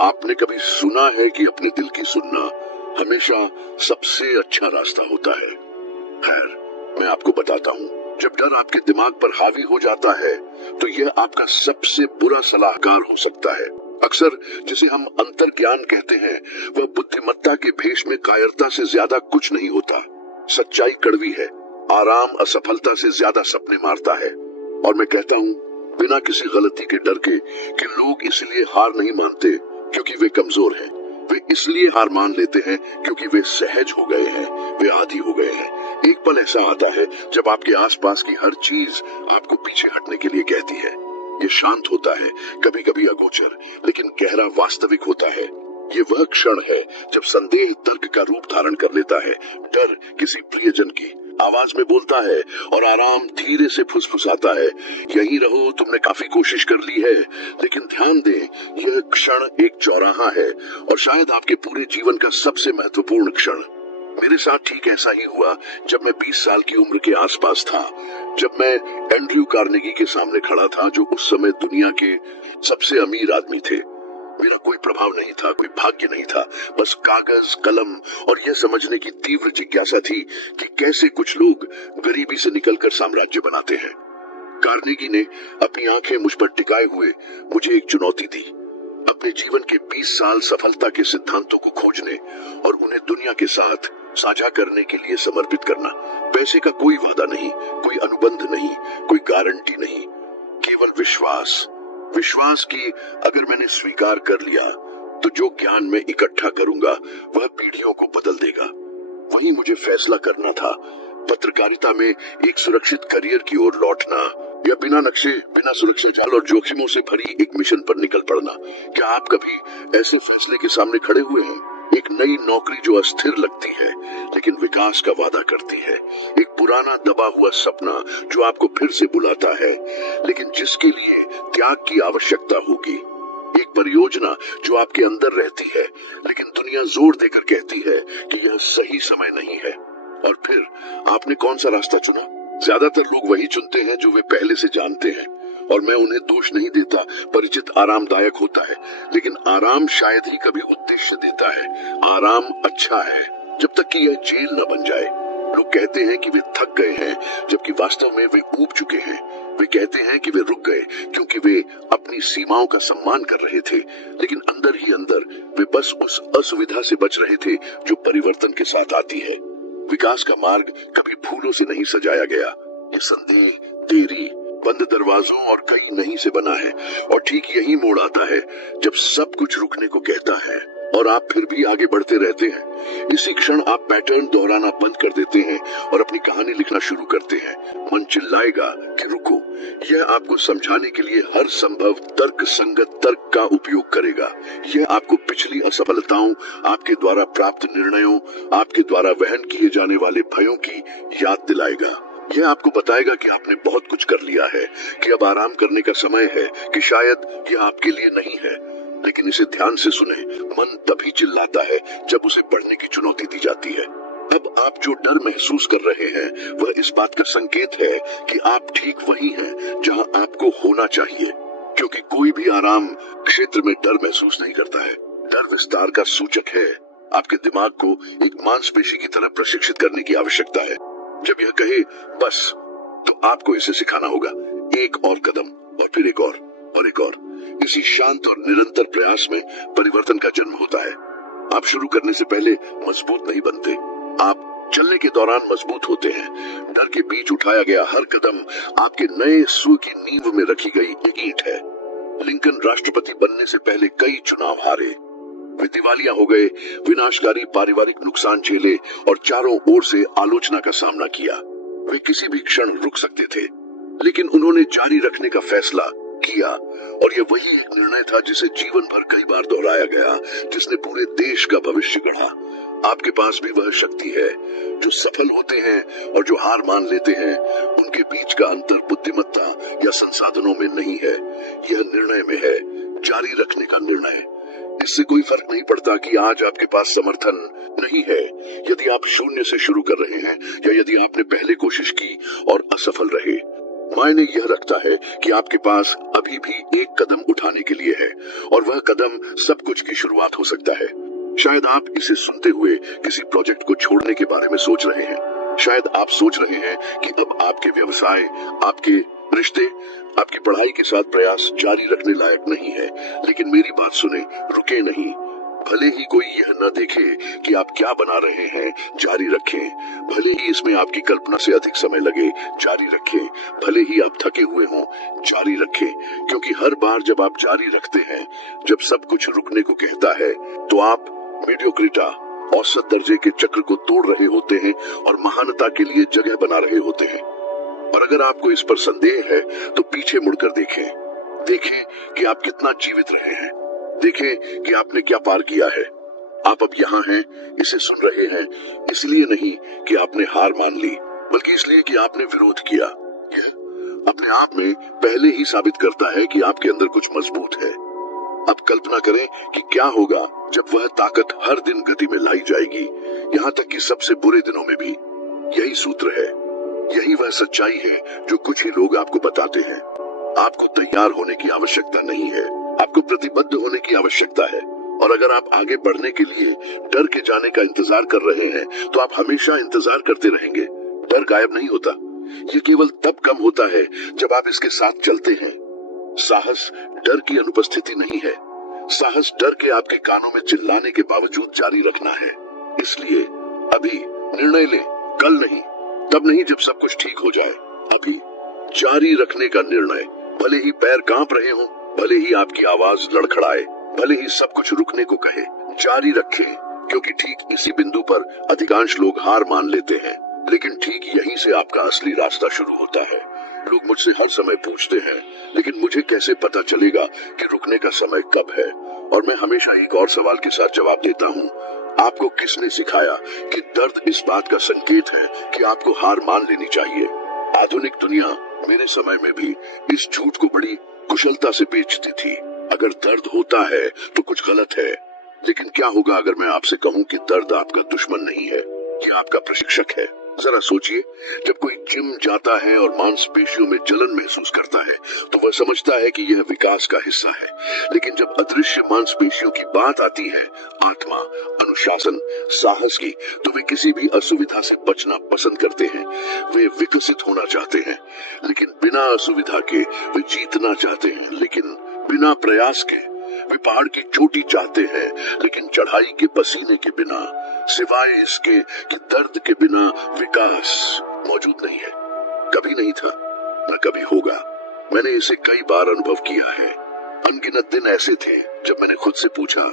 आपने कभी सुना है कि अपने दिल की सुनना हमेशा सबसे अच्छा रास्ता होता है? खैर, मैं आपको बताता हूँ, जब डर आपके दिमाग पर हावी हो जाता है तो यह आपका सबसे बुरा सलाहकार हो सकता है। अक्सर जिसे हम अंतर्ज्ञान कहते हैं, वह बुद्धिमत्ता के भेष में कायरता से ज्यादा कुछ नहीं होता। सच्चाई कड़वी है, आराम असफलता से ज्यादा सपने मारता है। और मैं कहता हूँ, बिना किसी गलती के डर के, कि लोग इसलिए हार नहीं मानते क्योंकि वे कमजोर हैं, वे इसलिए हार मान लेते हैं क्योंकि वे सहज हो गए हैं, वे आदी हो गए हैं। एक पल ऐसा आता है जब आपके आसपास की हर चीज आपको पीछे हटने के लिए कहती है। ये शांत होता है, कभी कभी अगोचर, लेकिन गहरा वास्तविक होता है। ये वह क्षण है जब संदेह तर्क का रूप धारण कर लेता है, डर किसी प्रियजन की आवाज में बोलता है और आराम धीरे से फुसफुसाता है, यहीं रहो, तुमने काफी कोशिश कर ली है। लेकिन ध्यान दें, यह क्षण एक चौराहा है और शायद आपके पूरे जीवन का सबसे महत्वपूर्ण क्षण। मेरे साथ ठीक ऐसा ही हुआ जब मैं 20 साल की उम्र के आसपास था, जब मैं एंड्रयू कार्नेगी के सामने खड़ा था, जो उस समय दुनिया के सबसे अमीर आदमी थे। मेरा कोई प्रभाव नहीं था, कोई भाग्य नहीं था, बस कागज, कलम और यह समझने की तीव्र जिज्ञासा थी कि कैसे कुछ लोग गरीबी से निकलकर साम्राज्य बनाते हैं। कार्नेगी ने अपनी आंखें मुझ पर टिकाए हुए मुझे एक चुनौती दी, अपने जीवन के 20 साल सफलता के सिद्धांतों को खोजने और उन्हें दुनिया के साथ साझा करने के लिए समर्पित करना। पैसे का कोई वादा नहीं, कोई अनुबंध नहीं, कोई गारंटी नहीं, केवल विश्वास। विश्वास कि अगर मैंने स्वीकार कर लिया तो जो ज्ञान मैं इकट्ठा करूंगा वह पीढ़ियों को बदल देगा। वहीं मुझे फैसला करना था, पत्रकारिता में एक सुरक्षित करियर की ओर लौटना या बिना नक्शे, बिना सुरक्षा जाल और जोखिमों से भरी एक मिशन पर निकल पड़ना। क्या आप कभी ऐसे फैसले के सामने खड़े हुए हैं? एक नई नौकरी जो अस्थिर लगती है लेकिन विकास का वादा करती है, एक पुराना दबा हुआ सपना जो आपको फिर से बुलाता है लेकिन जिसके लिए त्याग की आवश्यकता होगी, एक परियोजना जो आपके अंदर रहती है लेकिन दुनिया जोर देकर कहती है कि यह सही समय नहीं है। और फिर आपने कौन सा रास्ता चुना? ज्यादातर लोग वही चुनते हैं जो वे पहले से जानते हैं, और मैं उन्हें दोष नहीं देता। परिचित आरामदायक होता है, लेकिन आराम शायद ही कभी उद्देश्य देता है। आराम अच्छा है जब तक कि यह जेल न बन जाए। लोग कहते हैं कि वे थक गए हैं, जबकि वास्तव में वे ऊब चुके हैं। वे कहते हैं कि वे रुक गए क्योंकि वे अपनी सीमाओं का सम्मान कर रहे थे, लेकिन अंदर ही अंदर वे बस उस असुविधा से बच रहे थे जो परिवर्तन के साथ आती है। विकास का मार्ग कभी फूलों से नहीं सजाया गया, ये संदेह, देरी, बंद दरवाजों और कई नहीं से बना है। और ठीक यही मोड़ आता है जब सब कुछ रुकने को कहता है और आप फिर भी आगे बढ़ते रहते हैं। इसी क्षण आप पैटर्न दोहराना बंद कर देते हैं और अपनी कहानी लिखना शुरू करते हैं। मन चिल्लाएगा कि रुको, यह आपको समझाने के लिए हर संभव तर्क संगत तर्क का उपयोग करेगा। यह आपको पिछली असफलताओं, आपके द्वारा प्राप्त निर्णयों, आपके द्वारा वहन किए जाने वाले भयों की याद दिलाएगा। यह आपको बताएगा कि आपने बहुत कुछ कर लिया है, कि अब आराम करने का समय है, कि शायद यह आपके लिए नहीं है। लेकिन इसे ध्यान से सुने, मन तभी चिल्लाता है जब उसे बढ़ने की चुनौती दी जाती है। अब आप जो डर महसूस कर रहे हैं वह इस बात का संकेत है कि आप ठीक वही हैं जहां आपको होना चाहिए, क्योंकि कोई भी आराम क्षेत्र में डर महसूस नहीं करता है। डर विस्तार का सूचक है। आपके दिमाग को एक मांसपेशी की तरह प्रशिक्षित करने की आवश्यकता है। जब यह कहे बस, तो आपको इसे सिखाना होगा, एक और कदम और फिर एक और एक और। इसी शांत और निरंतर प्रयास में परिवर्तन का जन्म होता है। आप शुरू करने से पहले मजबूत नहीं बनते, आप चलने के दौरान मजबूत होते हैं। डर के बीच उठाया गया हर कदम आपके नए स्व की नींव में रखी गई एक ईंट है। लिंकन राष्ट्रपति बनने से पहले कई चुनाव हारे, वे दिवालिया हो गए, विनाशकारी पारिवारिक नुकसान झेले और चारों ओर से आलोचना का सामना किया। वे किसी भी क्षण रुक सकते थे, लेकिन उन्होंने जारी रखने का फैसला किया, और यह वही एक निर्णय था जिसे जीवन भर कई बार दोहराया गया, जिसने पूरे देश का भविष्य गढ़ा। आपके पास भी वह शक्ति है। जो सफल होते हैं और जो हार मान लेते हैं, उनके बीच का अंतर बुद्धिमत्ता या संसाधनों में नहीं है, यह निर्णय में है, जारी रखने का निर्णय। इससे कोई फर्क नहीं पड़ता कि आज आपके पास समर्थन नहीं है, यदि आप शून्य से शुरू कर रहे हैं या यदि आपने पहले कोशिश की और असफल रहे। मायने यह रखता है कि आपके पास अभी भी एक कदम उठाने के लिए है और वह कदम सब कुछ की शुरुआत हो सकता है। शायद आप इसे सुनते हुए किसी प्रोजेक्ट को छोड़ने के बारे में सोच रहे हैं। शायद आप सोच रहे हैं कि अब आपके व्यवसाय, आपके रिश्ते, आपकी पढ़ाई के साथ प्रयास जारी रखने लायक नहीं है। लेकिन मेरी बात सुने, रुके नहीं। भले ही कोई यह न देखे कि आप क्या बना रहे हैं, जारी रखें। भले ही इसमें आपकी कल्पना से अधिक समय लगे, जारी रखें। भले ही आप थके हुए हों, जारी रखें। क्योंकि हर बार जब आप जारी रखते हैं, जब सब कुछ रुकने को कहता है, तो आप मीडियोक्रिटा, औसत दर्जे के चक्र को तोड़ रहे होते हैं और महानता के लिए जगह बना रहे होते हैं। और अगर आपको इस पर संदेह है तो पीछे मुड़कर देखें। देखें कि आप कितना जीवित रहे हैं। देखें कि आपने क्या पार किया है। आप अब यहाँ हैं, इसे सुन रहे हैं, इसलिए नहीं कि आपने हार मान ली, बल्कि इसलिए कि आपने विरोध किया। यह अपने आप में पहले ही साबित करता है कि आपके अंदर कुछ मजबूत है। अब कल्पना करें कि क्या होगा जब वह ताकत हर दिन गति में लाई जाएगी, यहाँ तक कि सबसे बुरे दिनों में भी। यही सूत्र है, यही वह सच्चाई है जो कुछ ही लोग आपको बताते हैं। आपको तैयार होने की आवश्यकता नहीं है, आपको प्रतिबद्ध होने की आवश्यकता है। और अगर आप आगे बढ़ने के लिए डर के जाने का इंतजार कर रहे हैं, तो आप हमेशा इंतजार करते रहेंगे। डर गायब नहीं होता, ये केवल तब कम होता है जब आप इसके साथ चलते हैं। साहस डर की अनुपस्थिति नहीं है। साहस डर के आपके कानों में चिल्लाने के बावजूद जारी रखना है। इसलिए अभी निर्णय लें, कल नहीं, तब नहीं जब सब कुछ ठीक हो जाए। अभी जारी रखने का निर्णय। भले ही पैर कांप रहे हों, भले ही आपकी आवाज लड़खड़ाए, भले ही सब कुछ रुकने को कहे, जारी रखें। क्योंकि ठीक इसी बिंदु पर अधिकांश लोग हार मान लेते हैं। लेकिन ठीक यहीं से आपका असली रास्ता शुरू होता है। लोग मुझसे हर समय पूछते हैं, लेकिन मुझे कैसे पता चलेगा कि रुकने का समय कब है? और मैं हमेशा एक और सवाल के साथ जवाब देता हूँ, आपको किसने सिखाया कि दर्द इस बात का संकेत है कि आपको हार मान लेनी चाहिए? आधुनिक दुनिया मेरे समय में भी इस झूठ को बड़ी कुशलता से बेचती थी। अगर दर्द होता है तो कुछ गलत है। लेकिन क्या होगा अगर मैं आपसे कहूँ कि दर्द आपका दुश्मन नहीं है, ये आपका प्रशिक्षक है? जरा सोचिए, जब कोई जिम जाता है और मांसपेशियों में जलन महसूस करता है, तो वह समझता है कि यह विकास का हिस्सा है। लेकिन जब अदृश्य मांसपेशियों की बात आती है, आत्मा, अनुशासन, साहस की, तो वे किसी भी असुविधा से बचना पसंद करते हैं। वे विकसित होना चाहते हैं, लेकिन बिना असुविधा के। वे जीतना चाहते हैं, लेकिन बिना प्रयास के। वे पहाड़ की चोटी चाहते हैं, लेकिन चढ़ाई के पसीने के बिना। सिवाय इसके कि दर्द के बिना विकास मौजूद नहीं है। कभी नहीं था, न कभी होगा। मैंने इसे कई बार अनुभव किया है। अनगिनत दिन ऐसे थे जब मैंने खुद से पूछा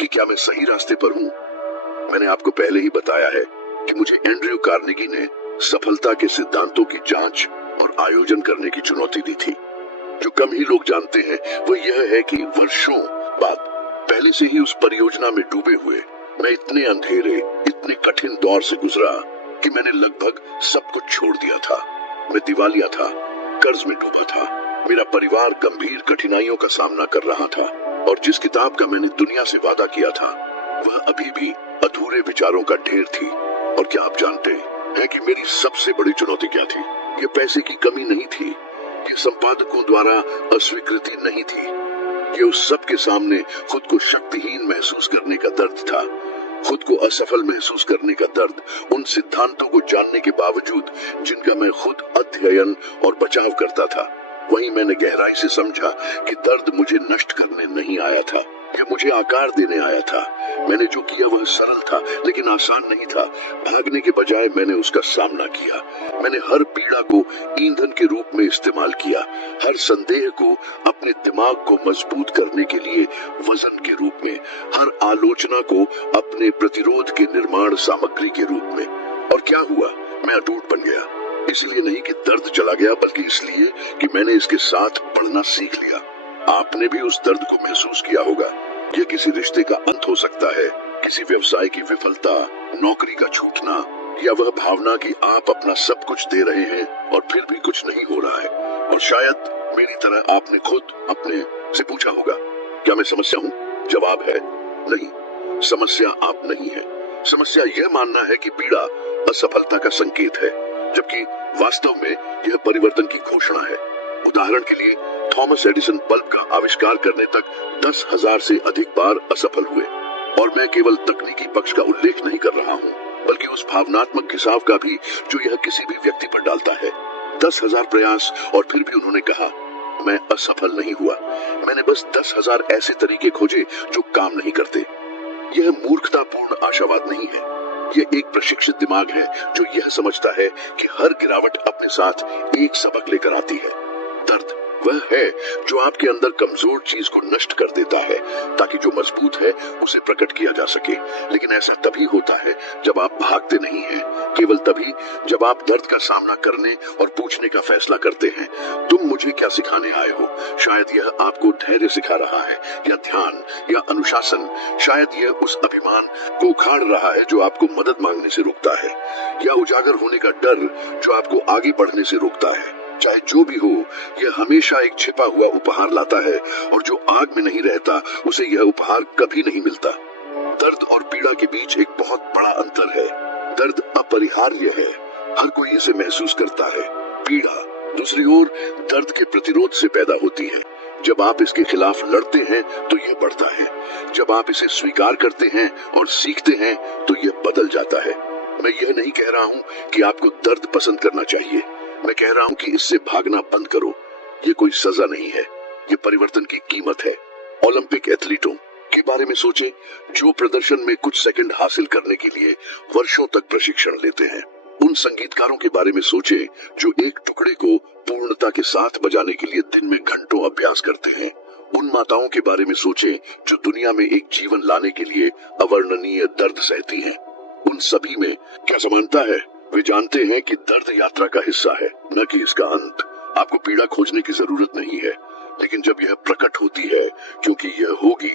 कि क्या मैं सही रास्ते पर हूँ। मैंने आपको पहले ही बताया है कि मुझे एंड्रयू कार्नेगी ने सफलता के सिद्धांतों की जांच और आयोजन करने की चुनौती दी थी। जो कम ही लोग जानते हैं वो यह है कि वर्षों बाद, पहले से ही उस परियोजना में डूबे हुए, मैं इतने अंधेरे, इतने कठिन दौर से गुजरा कि मैंने लगभग सब कुछ छोड़ दिया था। मैं दिवालिया था, कर्ज में डूबा था। मेरा परिवार गंभीर कठिनाइयों का सामना कर रहा था और जिस किताब का मैंने दुनिया से वादा किया था, वह अभी भी अधूरे विचारों का ढेर थी। और क्या आप जानते हैं कि मेरी सबसे बड़ी चुनौती क्या थी? ये पैसे की कमी नहीं थी, ये संपादकों द्वारा अस्वीकृति नहीं थी, ये उस सब के सामने खुद को शक्तिहीन महसूस करने का दर्द था। खुद को असफल महसूस करने का दर्द, उन सिद्धांतों को जानने के बावजूद जिनका मैं खुद अध्ययन और बचाव करता था। वहीं मैंने गहराई से समझा कि दर्द मुझे नष्ट करने नहीं आया था, यह मुझे आकार देने आया था। मैंने जो किया वह सरल था, लेकिन आसान नहीं था। भागने के बजाय मैंने उसका सामना किया। मैंने हर पीड़ा को ईंधन के रूप में इस्तेमाल किया, हर संदेह को अपने दिमाग को मजबूत करने के लिए वजन के रूप में, हर आलोचना को अपने प्रतिरोध के निर्माण सामग्री के रूप में। और क्या हुआ? मैं अटूट बन गया। इसलिए नहीं कि दर्द चला गया, बल्कि इसलिए कि मैंने इसके साथ बढ़ना सीख लिया। आपने भी उस दर्द को महसूस किया होगा। यह किसी रिश्ते का अंत हो सकता है, किसी व्यवसाय की विफलता, नौकरी का छूटना, या वह भावना कि आप अपना सब कुछ दे रहे हैं और फिर भी कुछ नहीं हो रहा है। और शायद मेरी तरह आपने खुद अपने से पूछा होगा, क्या मैं समस्या हूँ? जवाब है नहीं, समस्या आप नहीं है। समस्या यह मानना है कि पीड़ा असफलता का संकेत है। जबकि वास्तव में यह परिवर्तन की घोषणा है। उदाहरण के लिए थॉमस एडिसन बल्ब का आविष्कार करने तक 10,000 से अधिक बार असफल हुए, और मैं केवल तकनीकी पक्ष का उल्लेख नहीं कर रहा हूँ, बल्कि उस भावनात्मक घिसाव का भी जो यह किसी भी व्यक्ति पर डालता है। 10,000 प्रयास और फिर भी उन्होंने कहा, मैं असफल नहीं हुआ, मैंने बस 10,000 ऐसे तरीके खोजे जो काम नहीं करते। यह मूर्खतापूर्ण आशावाद नहीं है, यह एक प्रशिक्षित दिमाग है जो यह समझता है कि हर गिरावट अपने साथ एक सबक लेकर आती है। दर्द वह है जो आपके अंदर कमजोर चीज को नष्ट कर देता है ताकि जो मजबूत है उसे प्रकट किया जा सके। लेकिन ऐसा तभी होता है जब आप भागते नहीं हैं, केवल तभी जब आप दर्द का सामना करने और पूछने का फैसला करते हैं, तुम मुझे क्या सिखाने आए हो? शायद यह आपको धैर्य सिखा रहा है, या ध्यान, या अनुशासन। शायद यह उस अभिमान को उखाड़ रहा है जो आपको मदद मांगने से रोकता है, या उजागर होने का डर जो आपको आगे बढ़ने से रोकता है। चाहे जो भी हो, यह हमेशा एक छिपा हुआ उपहार लाता है, और जो आग में नहीं रहता उसे यह उपहार कभी नहीं मिलता। दर्द और पीड़ा के बीच एक बहुत बड़ा अंतर है। दर्द अपरिहार्य है, हर कोई इसे महसूस करता है। पीड़ा दूसरी ओर दर्द के प्रतिरोध से पैदा होती है। जब आप इसके खिलाफ लड़ते हैं तो यह बढ़ता है, जब आप इसे स्वीकार करते हैं और सीखते हैं तो यह बदल जाता है। मैं यह नहीं कह रहा हूं कि आपको दर्द पसंद करना चाहिए, मैं कह रहा हूं कि इससे भागना बंद करो। ये कोई सजा नहीं है, ये परिवर्तन की कीमत है। ओलंपिक एथलीटों के बारे में सोचें जो प्रदर्शन में कुछ सेकंड हासिल करने के लिए वर्षों तक प्रशिक्षण लेते हैं। उन संगीतकारों के बारे में सोचें जो एक टुकड़े को पूर्णता के साथ बजाने के लिए दिन में घंटों अभ्यास करते हैं। उन माताओं के बारे में सोचें जो दुनिया में एक जीवन लाने के लिए अवर्णनीय दर्द सहती हैं। उन सभी में क्या समानता है? वे जानते हैं कि दर्द यात्रा का हिस्सा है, न कि इसका अंत। आपको पीड़ा खोजने की जरूरत नहीं है, लेकिन जब यह प्रकट होती है, क्योंकि यह होगी,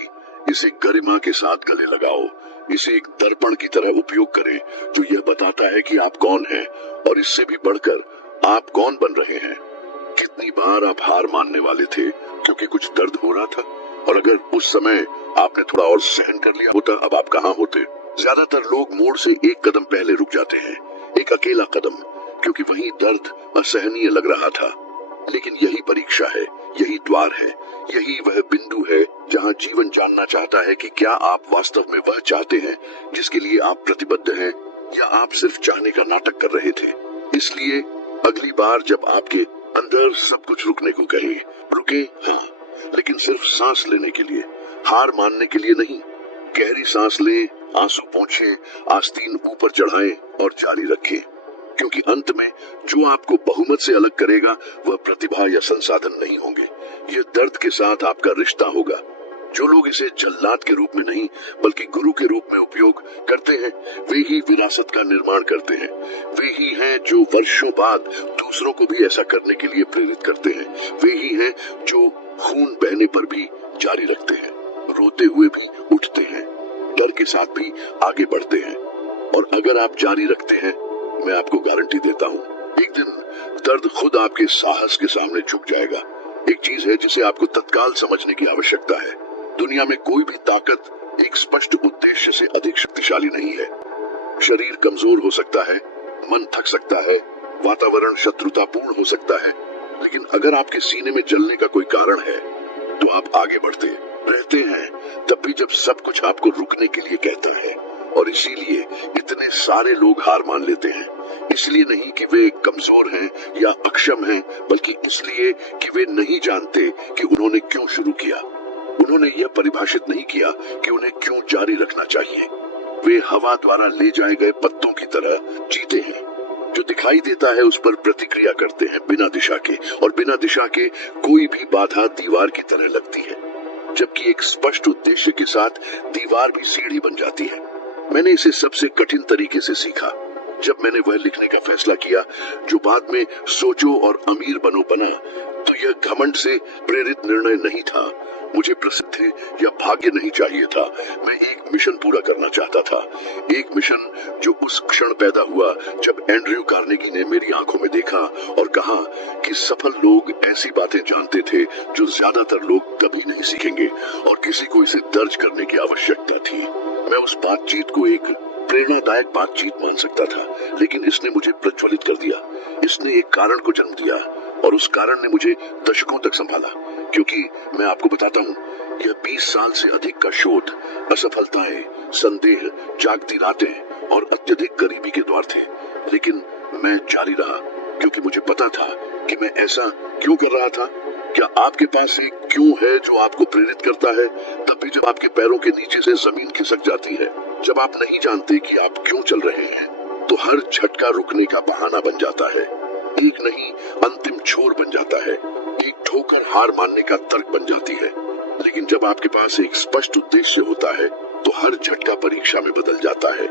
इसे गरिमा के साथ गले लगाओ। इसे एक दर्पण की तरह उपयोग करें जो यह बताता है कि आप कौन हैं, और इससे भी बढ़कर आप कौन बन रहे हैं। कितनी बार आप हार मानने वाले थे क्योंकि कुछ दर्द हो रहा था, और अगर उस समय आपने थोड़ा और सहन कर लिया होता, अब आप कहाँ होते? ज्यादातर लोग मोड़ से एक कदम पहले रुक जाते हैं, एक अकेला कदम, क्योंकि वही दर्द असहनीय लग रहा था। लेकिन यही परीक्षा है, यही द्वार है, यही वह बिंदु है जहां जीवन जानना चाहता है कि क्या आप वास्तव में वह चाहते हैं जिसके लिए आप प्रतिबद्ध हैं, या आप सिर्फ चाहने का नाटक कर रहे थे। इसलिए अगली बार जब आपके अंदर सब कुछ रुकने को कहे, रुके, हाँ, लेकिन सिर्फ सांस लेने के लिए, हार मानने के लिए नहीं। गहरी सांस लें, आंसू पोंछें, आस्तीन ऊपर चढ़ाएं और जारी रखें, क्योंकि अंत में जो आपको बहुमत से अलग करेगा वह प्रतिभा या संसाधन नहीं होंगे, यह दर्द के साथ आपका रिश्ता होगा। जो लोग इसे जल्लाद के रूप में नहीं बल्कि गुरु के रूप में उपयोग करते हैं, वे ही विरासत का निर्माण करते हैं। वे ही हैं जो वर्षों बाद दूसरों को भी ऐसा करने के लिए प्रेरित करते हैं। वे ही हैं जो खून बहने पर भी जारी रखते हैं, रोते हुए भी उठते हैं, डर के साथ भी आगे बढ़ते हैं। और अगर आप जारी रखते हैं, मैं आपको गारंटी देता हूँ, एक दिन दर्द खुद आपके साहस के सामने झुक जाएगा। एक चीज है जिसे आपको तत्काल समझने की आवश्यकता है। दुनिया में कोई भी ताकत एक स्पष्ट उद्देश्य से अधिक शक्तिशाली नहीं है। शरीर कमजोर हो सकता है, मन थक सकता है, वातावरण शत्रुतापूर्ण हो सकता है, लेकिन अगर आपके सीने में जलने का कोई कारण है तो आप आगे बढ़ते रहते हैं, तब भी जब सब कुछ आपको रुकने के लिए कहता है। और इसीलिए इतने सारे लोग हार मान लेते हैं, इसलिए नहीं कि वे कमजोर हैं या अक्षम हैं, बल्कि इसलिए कि वे नहीं जानते कि उन्होंने क्यों शुरू किया। उन्होंने यह परिभाषित नहीं किया कि उन्हें क्यों जारी रखना चाहिए। वे हवा द्वारा ले जाए गए पत्तों की तरह जीते हैं, जो दिखाई देता है उस पर प्रतिक्रिया करते हैं बिना दिशा के, और बिना दिशा के कोई भी बाधा दीवार की तरह लगती है, जबकि एक स्पष्ट उद्देश्य के साथ दीवार भी सीढ़ी बन जाती है। मैंने इसे सबसे कठिन तरीके से सीखा जब मैंने वह लिखने का फैसला किया जो बाद में सोचो और अमीर बनो बना। तो यह घमंड से प्रेरित निर्णय नहीं था, मुझे प्रसिद्धि या भाग्य नहीं चाहिए था। मैं एक मिशन पूरा करना चाहता था, एक मिशन जो उस क्षण पैदा हुआ जब एंड्रयू कार्नेगी ने मेरी आंखों में देखा और कहा कि सफल लोग ऐसी बातें जानते थे जो ज्यादातर लोग कभी नहीं सीखेंगे, और किसी को इसे दर्ज करने की आवश्यकता थी। मैं उस बातचीत को एक प्रेरणादायक बातचीत मान सकता था, लेकिन इसने मुझे प्रज्वलित कर दिया। इसने एक कारण को जन्म दिया और उस कारण ने मुझे दशकों तक संभाला। क्योंकि मैं आपको बताता हूँ, यह 20 साल से अधिक का शोध, असफलताएं, संदेह, जागती रातें और अत्यधिक गरीबी के दौर थे। लेकिन मैं जारी रहा क्योंकि मुझे पता था कि मैं ऐसा क्यों कर रहा था। क्या आपके पास एक क्यों है जो आपको प्रेरित करता है, तब भी जब आपके पैरों के नीचे से जमीन खिसक जाती है? जब आप नहीं जानते कि आप क्यों चल रहे हैं, तो हर झटका रुकने का बहाना बन जाता है, एक नहीं अंतिम छोर बन जाता है, एक ठोकर हार मानने का तर्क बन जाती है। लेकिन जब आपके पास एक स्पष्ट उद्देश्य होता है, तो हर झटका परीक्षा में बदल जाता है,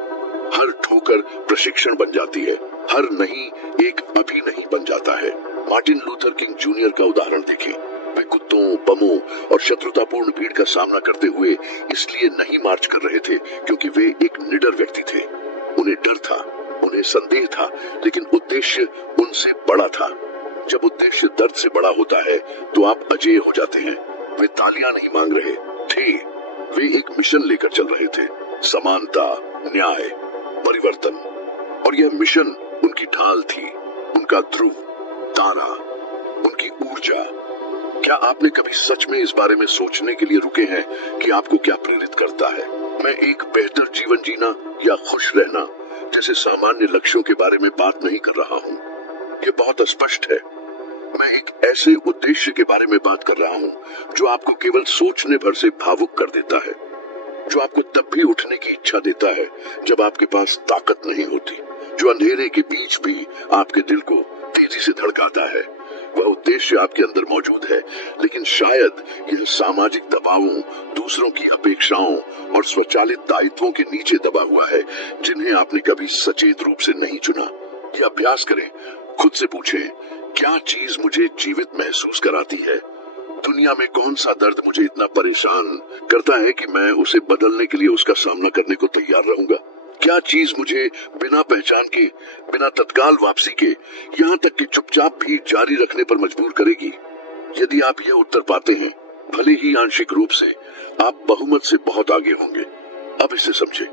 हर ठोकर प्रशिक्षण बन जाती है, हर नहीं एक अभी नहीं बन जाता है। मार्टिन लूथर किंग जूनियर का उदाहरण देखें। वे कुत्तों, बमों और शत्रुतापूर्ण भीड़ का सामना करते हुए इसलिए नहीं मार्च कर रहे थे क्योंकि वे एक निडर व्यक्ति थे। उन्हें डर था, उन्हें संदेह था, लेकिन उद्देश्य उनसे बड़ा था। जब उद्देश्य दर्द से बड़ा होता है तो आप अजेय हो जाते हैं। वे तालियां नहीं मांग रहे थे, वे एक मिशन लेकर चल रहे थे, समानता, न्याय, परिवर्तन। और यह मिशन उनकी ढाल थी, उनका ध्रुव तारा, उनकी ऊर्जा। क्या आपने कभी सच में इस बारे में सोचने के लिए रुके हैं कि आपको क्या प्रेरित करता है? मैं एक बेहतर जीवन जीना या खुश रहना जैसे सामान्य लक्ष्यों के बारे में बात नहीं कर रहा हूँ। ये बहुत स्पष्ट है। मैं एक ऐसे उद्देश्य के बारे में बात कर रहा हूँ जो आपको केवल सोचने भर से भावुक कर देता है, जो आपको तब भी उठने की इच्छा देता है जब आपके पास ताकत नहीं होती, जो अंधेरे के बीच भी आपके दिल को तेजी से धड़काता है। वह उद्देश्य आपके अंदर मौजूद है, लेकिन शायद यह सामाजिक दबावों, दूसरों की अपेक्षाओं और स्वचालित दायित्वों के नीचे दबा हुआ है, जिन्हें आपने कभी सचेत रूप से नहीं चुना। यह अभ्यास करें, खुद से पूछें, क्या चीज मुझे जीवित महसूस कराती है? दुनिया में कौन सा दर्द मुझे इतना परेशान करता है कि मैं उसे बदलने के लिए उसका सामना करने को तैयार रहूंगा? क्या चीज मुझे बिना पहचान के, बिना तत्काल वापसी के, यहाँ तक कि चुपचाप भी जारी रखने पर मजबूर करेगी? यदि आप यह उत्तर पाते हैं, भले ही आंशिक रूप से, आप बहुमत से बहुत आगे होंगे। अब इसे समझे,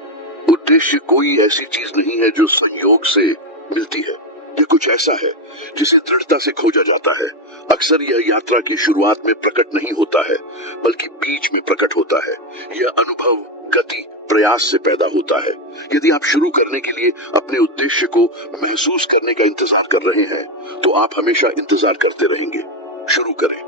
उद्देश्य कोई ऐसी चीज नहीं है जो संयोग से मिलती है। यह कुछ ऐसा है जिसे दृढ़ता से खोजा जाता है। अक्सर यह यात्रा की शुरुआत में प्रकट नहीं होता है, बल्कि बीच में प्रकट होता है। यह अनुभव, गति, प्रयास से पैदा होता है। यदि आप शुरू करने के लिए अपने उद्देश्य को महसूस करने का इंतजार कर रहे हैं, तो आप हमेशा इंतजार करते रहेंगे। शुरू करें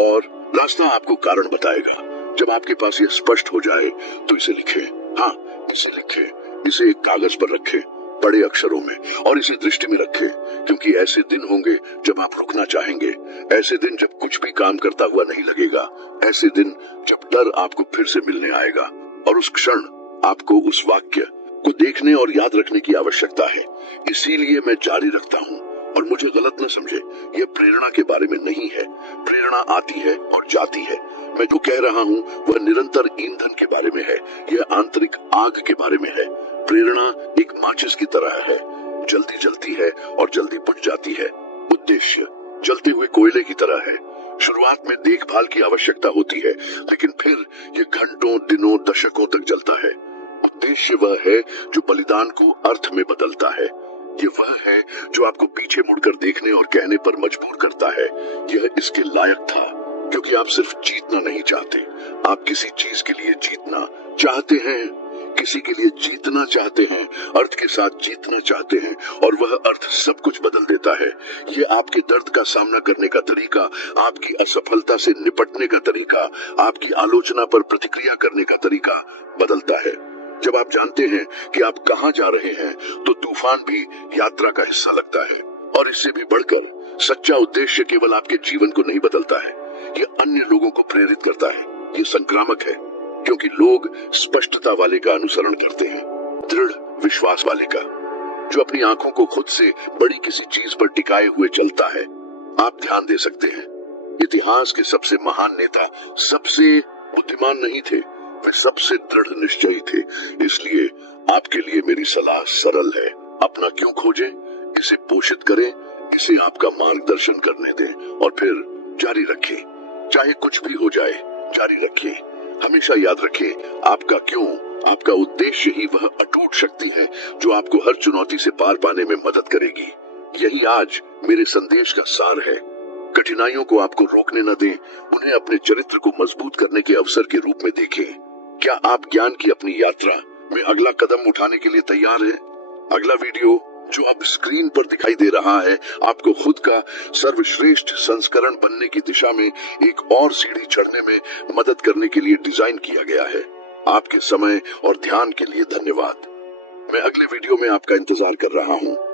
और रास्ता आपको कारण बताएगा। जब आपके पास यह स्पष्ट हो जाए तो इसे लिखें। हाँ, इसे लिखें, इसे एक कागज पर रखें, बड़े अक्षरों में, और इसे दृष्टि में रखें, क्योंकि ऐसे दिन होंगे जब आप रुकना चाहेंगे, ऐसे दिन जब कुछ भी काम करता हुआ नहीं लगेगा, ऐसे दिन जब डर आपको फिर से मिलने आएगा, और उस क्षण आपको उस वाक्य को देखने और याद रखने की आवश्यकता है। इसीलिए मैं जारी रखता हूँ। और मुझे गलत न समझे, यह प्रेरणा के बारे में नहीं है। प्रेरणा आती है और जाती है। मैं जो कह रहा हूँ वह निरंतर ईंधन के बारे में है। यह आंतरिक आग के बारे में है। प्रेरणा एक माचिस की तरह है, जल्दी जलती है और जल्दी बुझ जाती है। उद्देश्य जलते हुए कोयले की तरह है। शुरुआत में देखभाल की आवश्यकता होती है, लेकिन फिर यह घंटों, दिनों, दशकों तक जलता है। उद्देश्य वह है जो बलिदान को अर्थ में बदलता है। ये वह है जो आपको पीछे मुड़कर देखने और कहने पर मजबूर करता है, यह इसके लायक था। क्योंकि आप सिर्फ जीतना नहीं चाहते, आप किसी चीज के लिए जीतना चाहते हैं, किसी के लिए जीतना चाहते हैं, अर्थ के साथ जीतना चाहते हैं, और वह अर्थ सब कुछ बदल देता है। ये आपके दर्द का सामना करने का तरीका, आपकी असफलता से निपटने का तरीका, आपकी आलोचना पर प्रतिक्रिया करने का तरीका बदलता है। जब आप जानते हैं कि आप कहां जा रहे हैं, तो तूफान भी यात्रा का हिस्सा लगता है। और इससे भी बढ़कर, सच्चा उद्देश्य केवल आपके जीवन को नहीं बदलता है, ये अन्य लोगों को प्रेरित करता है। ये संक्रामक है, क्योंकि लोग स्पष्टता वाले का अनुसरण करते हैं, दृढ़ विश्वास वाले का, जो अपनी आंखों को खुद से बड़ी किसी चीज पर टिकाए हुए चलता है। आप ध्यान दे सकते हैं, इतिहास के सबसे महान नेता सबसे बुद्धिमान नहीं थे, वे सबसे दृढ़ निश्चयी थे। इसलिए आपके लिए मेरी सलाह सरल है, अपना क्यों खोजें, इसे पोषित करें, इसे आपका मार्गदर्शन करने दें, और फिर जारी रखें। चाहे कुछ भी हो जाए, जारी रखिए। हमेशा याद रखें, आपका क्यों आपका उद्देश्य ही वह अटूट शक्ति है जो आपको हर चुनौती से पार पाने में मदद करेगी। यही आज मेरे संदेश का सार है। कठिनाइयों को आपको रोकने न दें, उन्हें अपने चरित्र को मजबूत करने के अवसर के रूप में देखें। क्या आप ज्ञान की अपनी यात्रा में अगला कदम उठाने के लिए तैयार हैं? अगला वीडियो जो अब स्क्रीन पर दिखाई दे रहा है, आपको खुद का सर्वश्रेष्ठ संस्करण बनने की दिशा में एक और सीढ़ी चढ़ने में मदद करने के लिए डिजाइन किया गया है। आपके समय और ध्यान के लिए धन्यवाद। मैं अगले वीडियो में आपका इंतजार कर रहा हूँ।